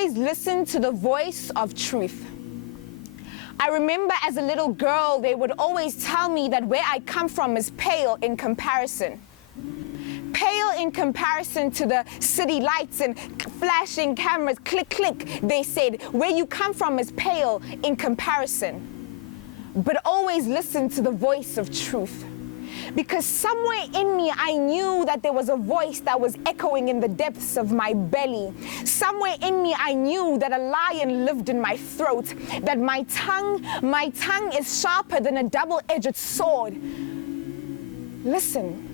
always listen to the voice of truth. I remember as a little girl, they would always tell me that where I come from is pale in comparison. Pale in comparison to the city lights and flashing cameras, click, click. They said, where you come from is pale in comparison. But always listen to the voice of truth. Because somewhere in me, I knew that there was a voice that was echoing in the depths of my belly. Somewhere in me, I knew that a lion lived in my throat, that my tongue is sharper than a double-edged sword. Listen.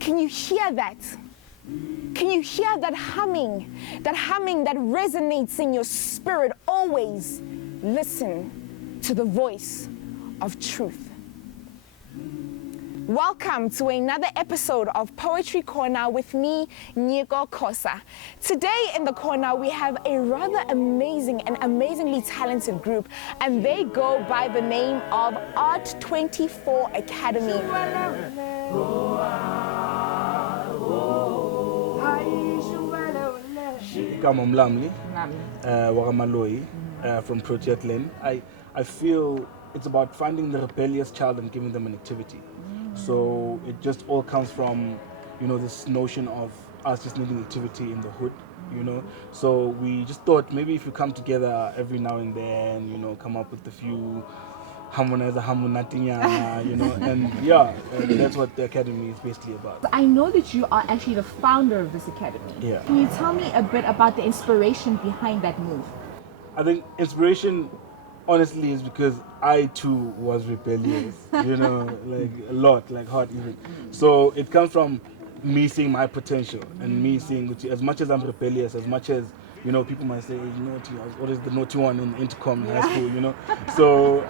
Can you hear that? Can you hear that humming that resonates in your spirit? Always listen to the voice of truth. Welcome to another episode of Poetry Corner with me, Nyiko Kosa. Today in the corner we have a rather amazing and amazingly talented group, and they go by the name of ART24 Academy. I'm Lamli, from Poetrycorner. I feel it's about finding the rebellious child and giving them an activity. So it just all comes from, this notion of us just needing activity in the hood, So we just thought maybe if we come together every now and then, come up with a few harmonizer, and yeah, that's what the academy is basically about. I know that you are actually the founder of this academy. Yeah. Can you tell me a bit about the inspiration behind that move? I think inspiration, honestly, is because I too was rebellious, like a lot, like hard even. So it comes from me seeing my potential and me seeing, as much as I'm rebellious, as much as people might say, naughty, I was always the naughty one in intercom in high school, So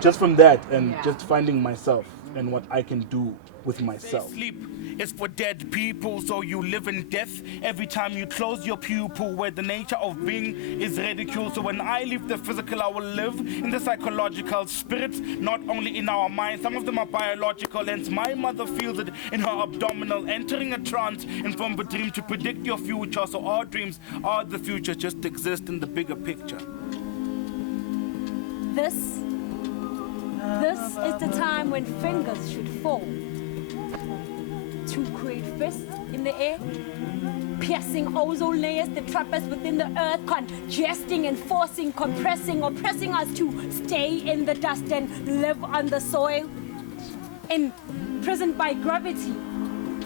just from that and just finding myself and what I can do with myself. Sleep is for dead people, so you live in death every time you close your pupil, where the nature of being is ridiculed. So when I leave the physical, I will live in the psychological spirits, not only in our minds. Some of them are biological, hence my mother feels it in her abdominal, entering a trance and from a dream to predict your future. So our dreams are the future, just exist in the bigger picture. This is the time when fingers should fall to create fists in the air, piercing ozone layers, the trappers within the earth, congesting and forcing, compressing, oppressing us to stay in the dust and live on the soil, imprisoned by gravity,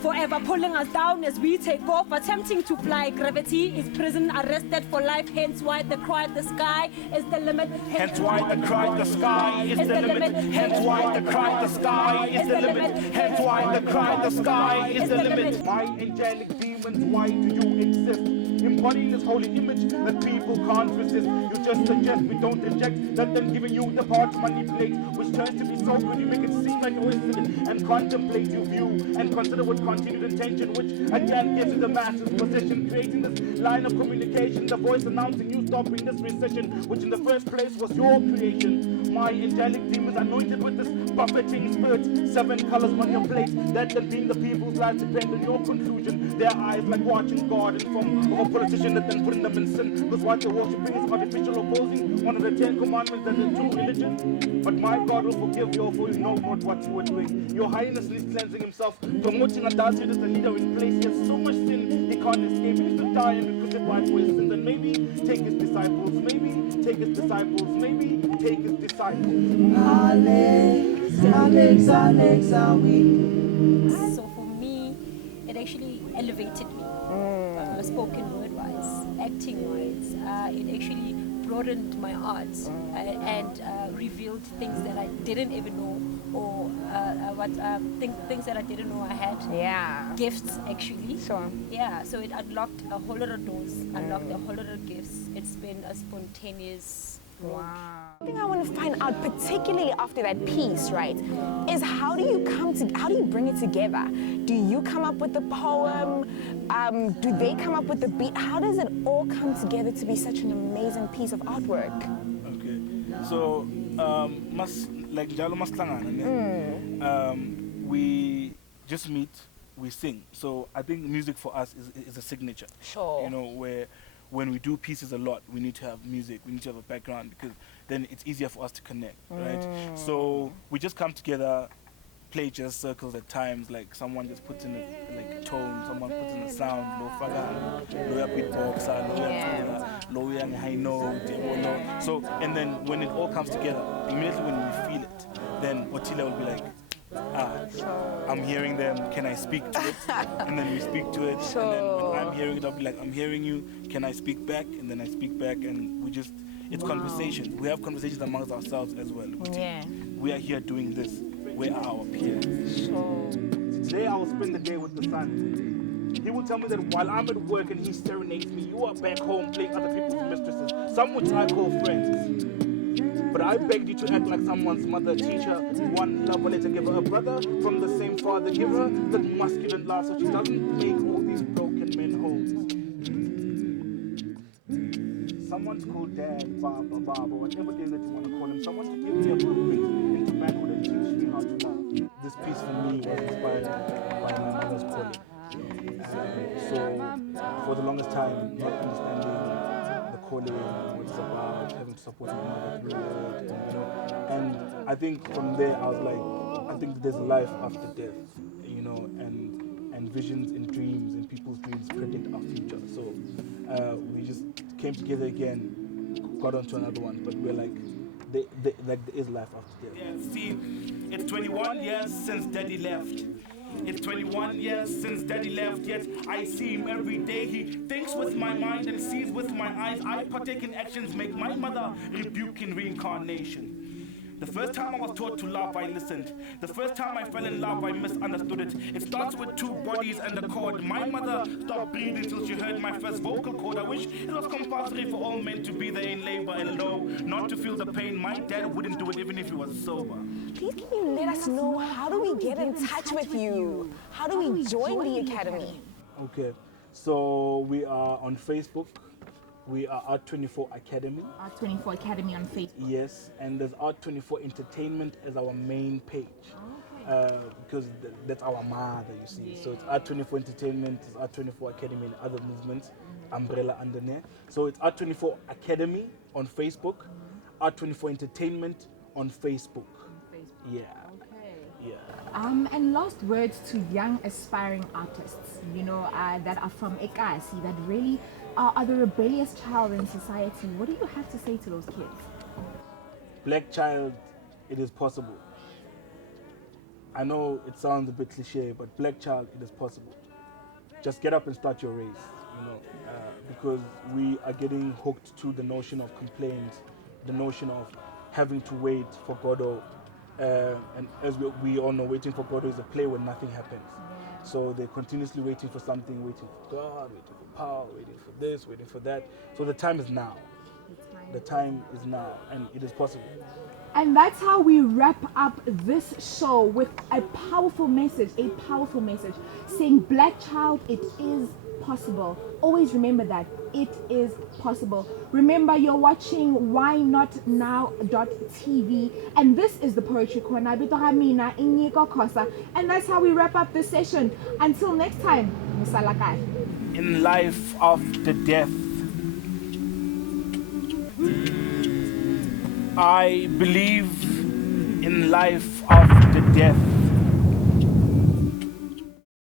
forever pulling us down as we take off, attempting to fly. Gravity is prison, arrested for life, hence why the cry the sky is the limit. Hence why the cry the sky is the limit. Hence why the cry the sky is the limit. Hence why the cry the sky is the limit. My angelic demons, why do you exist? Embodying this holy image that people can't resist. You just suggest we don't inject, that then giving you the power to manipulate, which turns to be so good you make it seem like you're wasted and contemplate, you view and consider with continued intention, which again gives you the masses position, creating this line of communication, the voice announcing you stopping this recession, which in the first place was your creation. My angelic demons anointed with this buffeting spirit, 7 colors on your plate, that then being the people's lives depend on your conclusion. Their eyes like watching God and from a politician that then putting them in sin, because what they're worshipping is artificial, opposing one of the 10 commandments that is true religion. But my God will forgive you, for you know not what you are doing. Your Highness is cleansing himself, promoting adultery as a leader in place. He has so much sin he can't escape. He needs to die and be crucified for his sins, and maybe take his disciples, maybe take his disciples, maybe take his disciples. Alex, are we? So for me, it actually elevated me, spoken word wise, acting wise. It actually broadened my art and revealed things that I didn't even know, or things that I didn't know I had. Yeah. Gifts, actually. Sure. Yeah, so it unlocked a whole lot of doors, unlocked a whole lot of gifts. It's been a spontaneous road. Wow. One thing I want to find out, particularly after that piece, right, is how do you bring it together? Do you come up with the poem? Do they come up with the beat? How does it all come together to be such an amazing piece of artwork? Okay, so we just meet, we sing. So I think music for us is a signature. Sure. Where when we do pieces a lot, we need to have music, we need to have a background, because then it's easier for us to connect, right? So we just come together, play just circles at times, like someone just puts in a tone, someone puts in a sound, low faga, low beatboxer, low high note, so, and then when it all comes together, immediately when we feel it, then Otila will be like, I'm hearing them, can I speak to it? And then we speak to it, and then when I'm hearing it, I'll be like, I'm hearing you, can I speak back? And then I speak back, and we just, it's conversation. We have conversations amongst ourselves as well. We are here doing this. Where are our peers? Today I will spend the day with the sun. He will tell me that while I'm at work and he serenades me, you are back home playing other people's mistresses, some which I call friends. But I begged you to act like someone's mother, teacher, one love letter giver, a brother from the same father, give her that masculine laugh so she doesn't make all these broken men homes. Someone's called dad, Baba, whatever it is that you want to call him, someone to give me a blueprint into manhood and teach me how to love. This piece for me was inspired by my mother's calling. So for the longest time, not understanding the calling, what it's about, having to support my mother through it, and I think from there I was like, I think there's life after death, and visions and dreams and people's dreams predict our future. So we just came together again, got onto another one, but we're like, there is life after death. Yeah, see, it's 21 years since Daddy left. It's 21 years since Daddy left, yet I see him every day. He thinks with my mind and sees with my eyes. I partake in actions, make my mother rebuke in reincarnation. The first time I was taught to love, I listened. The first time I fell in love, I misunderstood it. It starts with two bodies and a cord. My mother stopped breathing till she heard my first vocal cord. I wish it was compulsory for all men to be there in labor and no, not to feel the pain. My dad wouldn't do it even if he was sober. Please can you let us know, how do we get in touch with you? How do we join the Academy? Okay, so we are on Facebook. We are ART24 Academy. ART24 Academy on Facebook. Yes, and there's ART24 Entertainment as our main page. Because that's our mother, you see. So it's ART24 Entertainment, it's ART24 Academy and other movements, umbrella under there. So it's ART24 Academy on Facebook, ART24 Entertainment on Facebook. Yeah. Yeah. And last words to young aspiring artists, that are from Ekasi, that really are the rebellious child in society. What do you have to say to those kids? Black child, it is possible. I know it sounds a bit cliche, but black child, it is possible. Just get up and start your race, because we are getting hooked to the notion of complaints, the notion of having to wait for Godot. And as we all know, waiting for Godot is a play where nothing happens. So they're continuously waiting for something, waiting for God, waiting for power, waiting for this, waiting for that. So the time is now. The time is now, and it is possible. And that's how we wrap up this show with a powerful message saying, Black child, it is possible. Always remember that it is possible. Remember, you're watching whYnotNow.tv, and this is the Poetry Corner. Nyiko, and that's how we wrap up this session. Until next time, Musalakai. In life after death, I believe in life after death.